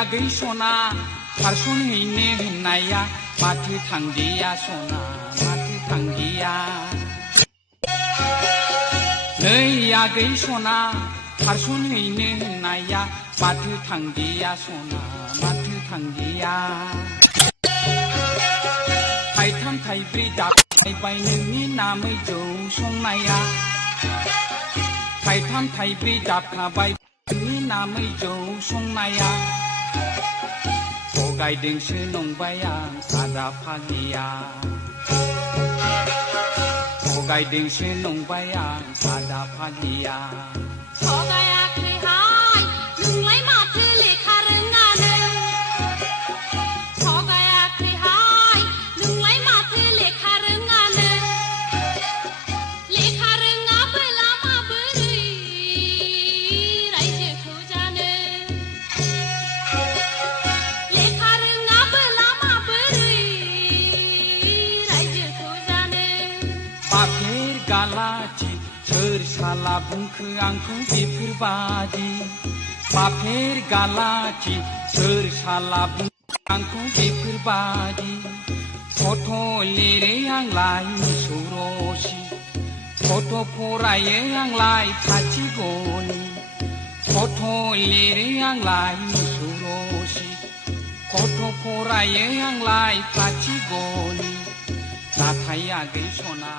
आगै सना खारसनहैनो होननाया माथो थांदिया सना माथो थांदिया नै आगै सना खारसनहैनो होननाया माथो थांदिया सना माथो थांदिया थाइथाम थाइब्रै दाबाय नोंनि नामै जौ संनाया थाइथाम थाइब्रै दाबखाबाय नोंनि नामै जौ संनाया थगायदोंसो नंबाय आं आदा फाग्लिया थगायदोंसो नंबाय आं आदा फाग्लिया थगायाखैहाय नोंलाय माथो लेखा रोङानो थगायाखैहाय नोंलाय माथो लेखा रोङानो लेखा रोङाबोला माबोरै रायजोखौ जानो लेखा रोङाबोला माबोरै रायजोखौ जानो बाफेर गालाथि सोर साला बुंखो आंखौ बेफोरबादि बाफेर गालाथि सोर साला बुंखो आंखौ बेफोरबादि गथ' लिरे आंलाय मोसौ रसि गथ' फरायो आंलाय खाथि गनि गथ' लिरे आंलाय मोसौ रसि गथ' फरायो आंलाय खाथि गनि नाथाय आगै सना